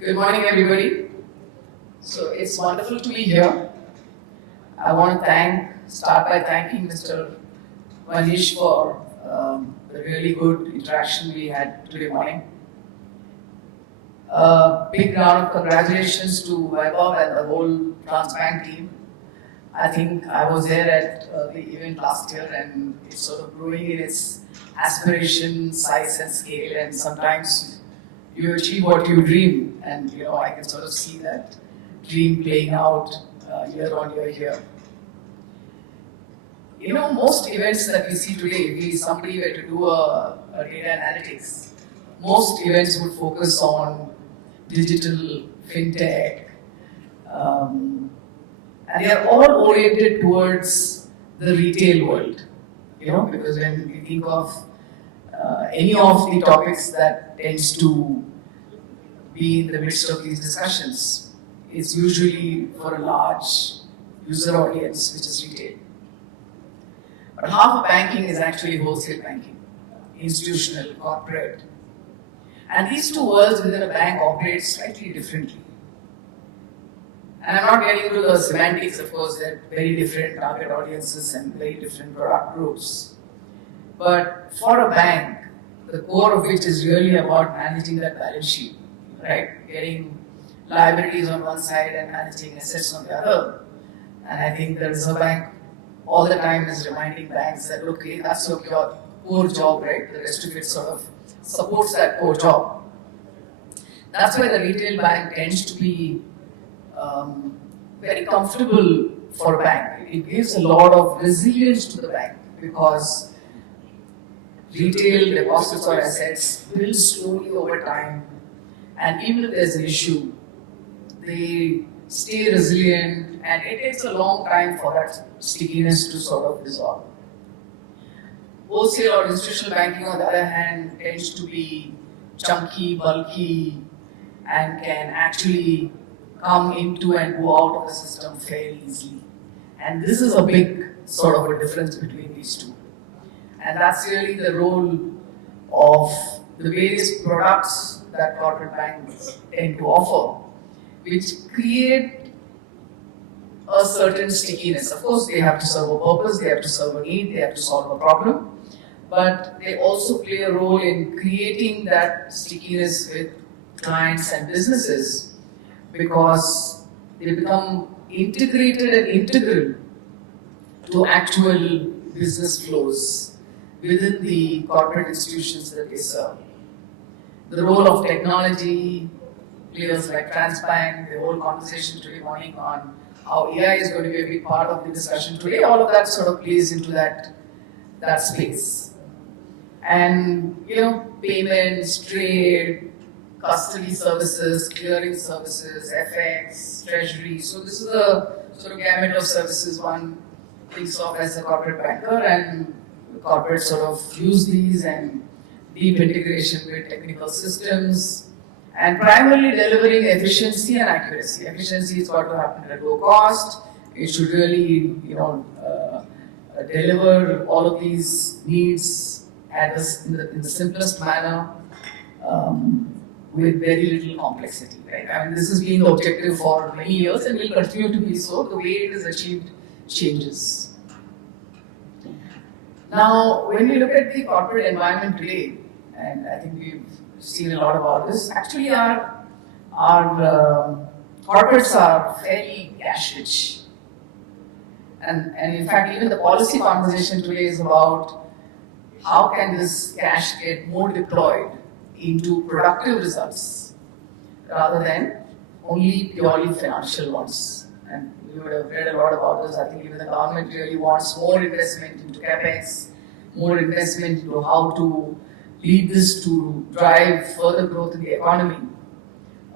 Good morning, everybody. So it's wonderful to be here. I want to start by thanking Mr. Manish for the really good interaction we had today morning. Big round of congratulations to Vaibhav and the whole TransBnk team. I think I was there at the event last year, and it's sort of growing in its aspiration, size, and scale. And sometimes you achieve what you dream, and I can sort of see that dream playing out year on year here. Most events that we see today, if somebody were to do a data analytics, most events would focus on digital, fintech, and they are all oriented towards the retail world. Because when we think of any of the topics that tends to be in the midst of these discussions, it's usually for a large user audience, which is retail. But half of banking is actually wholesale banking, institutional, corporate. And these two worlds within a bank operate slightly differently. And I'm not getting into the semantics, of course, they're very different target audiences and very different product groups. But for a bank, the core of which is really about managing that balance sheet, right? Getting liabilities on one side and managing assets on the other. And I think the Reserve Bank all the time is reminding banks that, look, that's your core job, right? The rest of it sort of supports that core job. That's why the retail bank tends to be very comfortable for a bank. It gives a lot of resilience to the bank because retail deposits or assets build slowly over time, and even if there's an issue, they stay resilient, and it takes a long time for that stickiness to sort of dissolve. Wholesale or institutional banking, on the other hand, tends to be chunky, bulky, and can actually come into and go out of the system fairly easily. And this is a big sort of a difference between these two. And that's really the role of the various products that corporate banks tend to offer, which create a certain stickiness. Of course, they have to serve a purpose, they have to serve a need, they have to solve a problem, but they also play a role in creating that stickiness with clients and businesses because they become integrated and integral to actual business flows within the corporate institutions that they serve. The role of technology, players like TransBnk, the whole conversation today morning on how AI is going to be a big part of the discussion today, all of that sort of plays into that space. And, payments, trade, custody services, clearing services, FX, treasury. So this is a sort of gamut of services one thinks of as a corporate banker, and the corporates sort of use these and deep integration with technical systems, and primarily delivering efficiency and accuracy. Efficiency is got to happen at low cost. It should really, deliver all of these needs in the simplest manner with very little complexity. Right? I mean, this has been the objective for many years and will continue to be so. The way it is achieved changes. Now, when we look at the corporate environment today, and I think we've seen a lot about this, actually our corporates are fairly cash rich. And in fact, even the policy conversation today is about how can this cash get more deployed into productive results rather than only purely financial ones. And you would have read a lot about this. I think even the government really wants more investment into capex, more investment into how to lead this to drive further growth in the economy,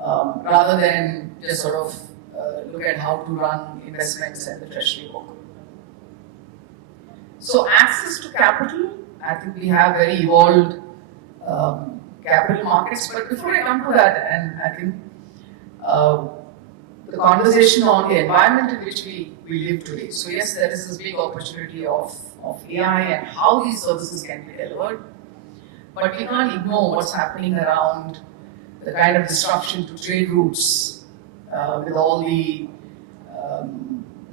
rather than just sort of look at how to run investments and the treasury book. So access to capital, I think we have very evolved capital markets. But before I come to that, and I think the conversation on the environment in which we live today. So yes, there is this big opportunity of AI and how these services can be delivered. But we can't ignore what's happening around the kind of disruption to trade routes with all the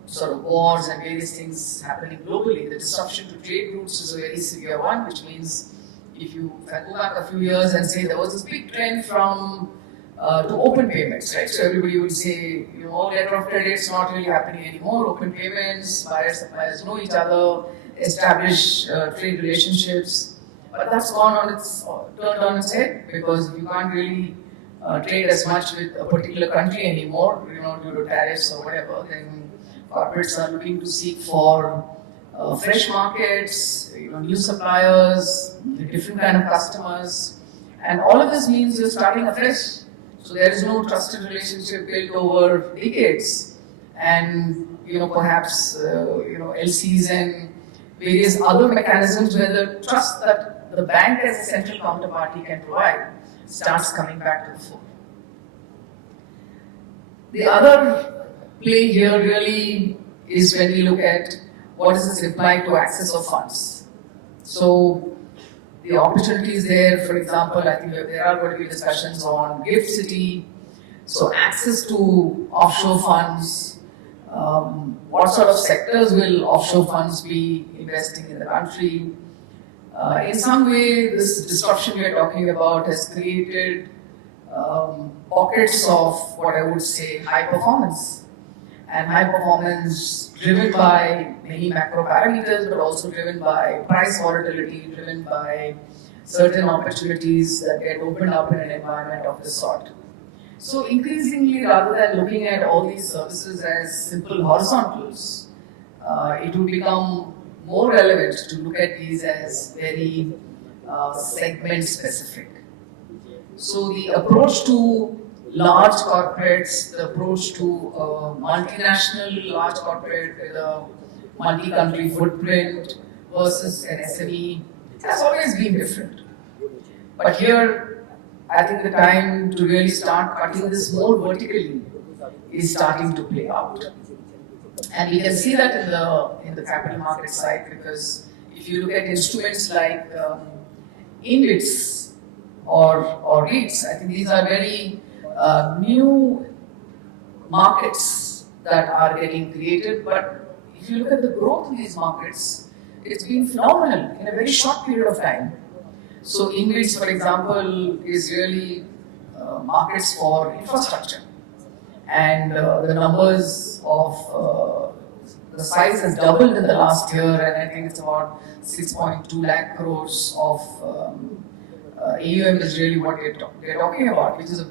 sort of wars and various things happening globally. The disruption to trade routes is a very severe one, which means if I go back a few years and say there was this big trend from to open payments, right? So everybody would say, letter of credit is not really happening anymore. Open payments, buyers, suppliers know each other, establish trade relationships. But that's turned on its head, because you can't really trade as much with a particular country anymore, due to tariffs or whatever. Then corporates are looking to seek for fresh markets, new suppliers, different kind of customers, and all of this means you're starting afresh. So there is no trusted relationship built over decades, and perhaps LCs and various other mechanisms where the trust that the bank as a central counterparty can provide starts coming back to the fore. The other play here really is when we look at what does this imply to access of funds. So the opportunities there, for example, I think there are going to be discussions on GIFT City, so access to offshore funds, what sort of sectors will offshore funds be investing in the country. In some way, this disruption we are talking about has created pockets of what I would say high performance. And high performance driven by many macro parameters, but also driven by price volatility, driven by certain opportunities that get opened up in an environment of this sort. So increasingly, rather than looking at all these services as simple horizontals, it will become more relevant to look at these as very segment specific. So the approach to large corporates, the approach to multinational large corporate with a multi-country footprint versus an SME has always been different. But here, I think the time to really start cutting this more vertically is starting to play out. And we can see that in the capital market side, because if you look at instruments like InvITs or REITs, I think these are very new markets that are getting created. But if you look at the growth in these markets, it's been phenomenal in a very short period of time. So InvITs, for example, is really markets for infrastructure. And the numbers of the size has doubled in the last year, and I think it's about 6.2 lakh crores of AUM is really what they're talking about, which is a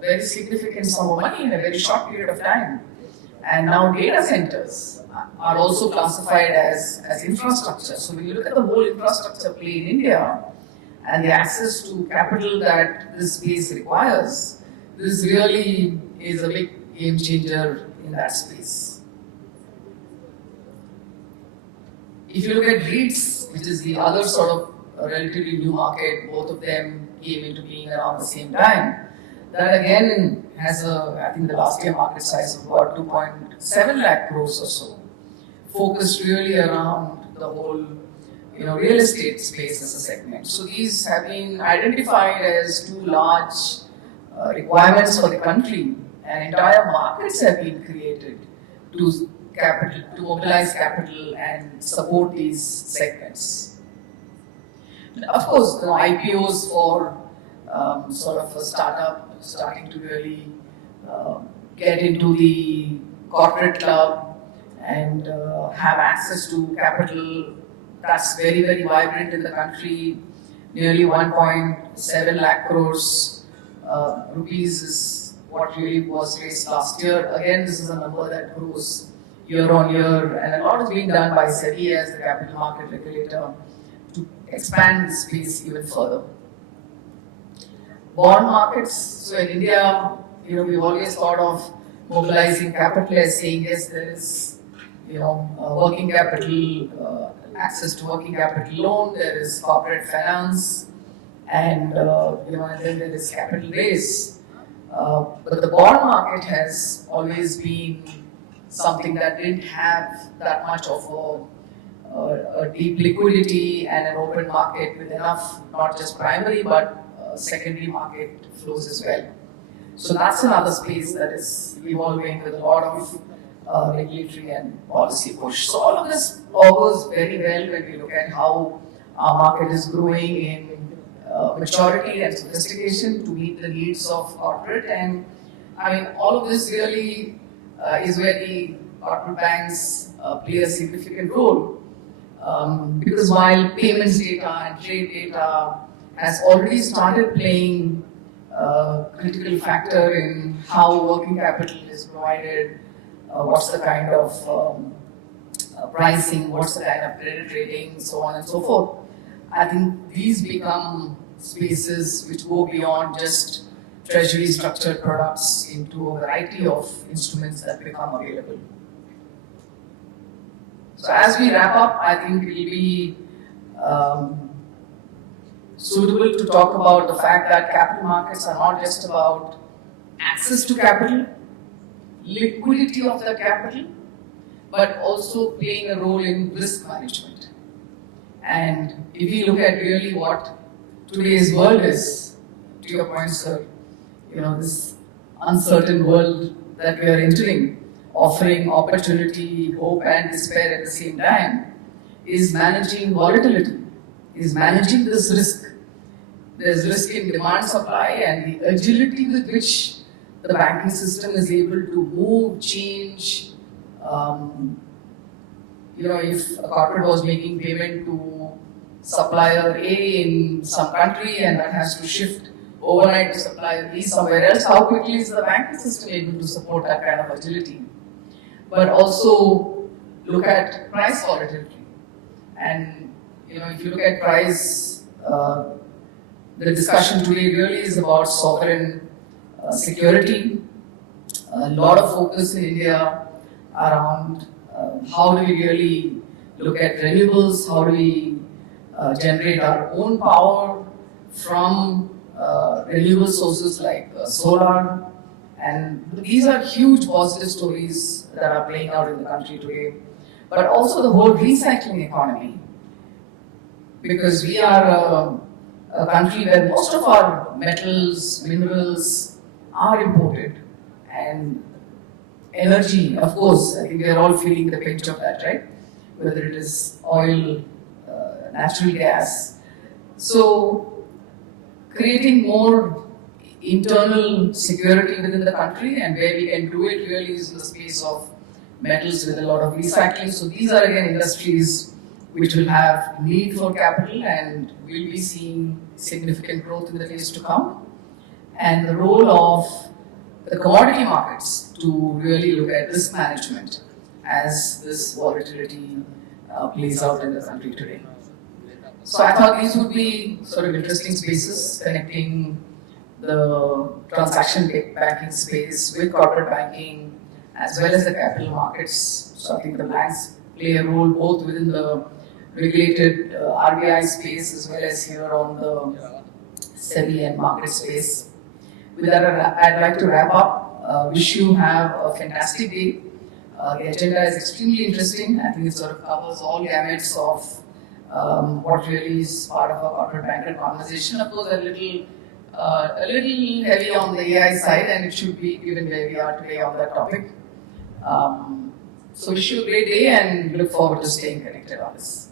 very significant sum of money in a very short period of time. And now data centers are also classified as infrastructure. So when you look at the whole infrastructure play in India and the access to capital that this space requires, this really is a big game changer in that space. If you look at REITs, which is the other sort of relatively new market, both of them came into being around the same time. That again has I think the last year market size of about 2.7 lakh crores or so, focused really around the whole real estate space as a segment. So these have been identified as two large requirements for the country, and entire markets have been created to mobilize capital and support these segments. Of course, the IPOs for sort of a startup starting to really get into the corporate club and have access to capital. That's very, very vibrant in the country. Nearly 1.7 lakh crores rupees is what really was raised last year. Again, this is a number that grows year on year, and a lot is being done by Citi as the capital market regulator to expand the space even further. Bond markets. So in India, we've always thought of mobilizing capital as saying, yes, there is, working capital, access to working capital loan, there is corporate finance, and then there is capital raise. But the bond market has always been something that didn't have that much of a deep liquidity and an open market with enough, not just primary, but secondary market flows as well. So that's another space that is evolving with a lot of regulatory and policy push. So all of this augurs very well when we look at how our market is growing in maturity and sophistication to meet the needs of corporate. And I mean, all of this really is where the corporate banks play a significant role. Because while payments data and trade data has already started playing a critical factor in how working capital is provided, what's the kind of pricing, what's the kind of credit rating, so on and so forth. I think these become spaces which go beyond just treasury structured products into a variety of instruments that become available. So as we wrap up, I think it will be suitable to talk about the fact that capital markets are not just about access to capital, liquidity of the capital, but also playing a role in risk management. And if we look at really what today's world is, to your point, sir, this uncertain world that we are entering, offering opportunity, hope and despair at the same time, is managing volatility, is managing this risk. There's risk in demand supply and the agility with which the banking system is able to move, change. If a corporate was making payment to supplier A in some country and that has to shift overnight to supplier B somewhere else, how quickly is the banking system able to support that kind of agility? But also look at price volatility. And if you look at price, the discussion today really is about sovereign security. A lot of focus in India around how do we really look at renewables, how do we generate our own power from renewable sources like solar. And these are huge positive stories that are playing out in the country today. But also the whole recycling economy. Because we are a country where most of our metals, minerals are imported. And energy, of course, I think we are all feeling the pinch of that, right? Whether it is oil, natural gas. So creating more internal security within the country, and where we can do it really is in the space of metals with a lot of recycling. So these are again industries which will have need for capital and will be seeing significant growth in the days to come. And the role of the commodity markets to really look at risk management as this volatility plays out in the country today. So I thought these would be sort of interesting spaces connecting the transaction banking space with corporate banking as well as the capital markets. So I think the banks play a role both within the regulated RBI space as well as here on the SEBI and market space. With that, I'd like to wrap up. Wish you have a fantastic day. The agenda is extremely interesting. I think it sort of covers all gamuts of what really is part of a corporate banker conversation. Of course, a little heavy on the AI side, and it should be given where we are today on that topic. So wish you a great day and look forward to staying connected on this.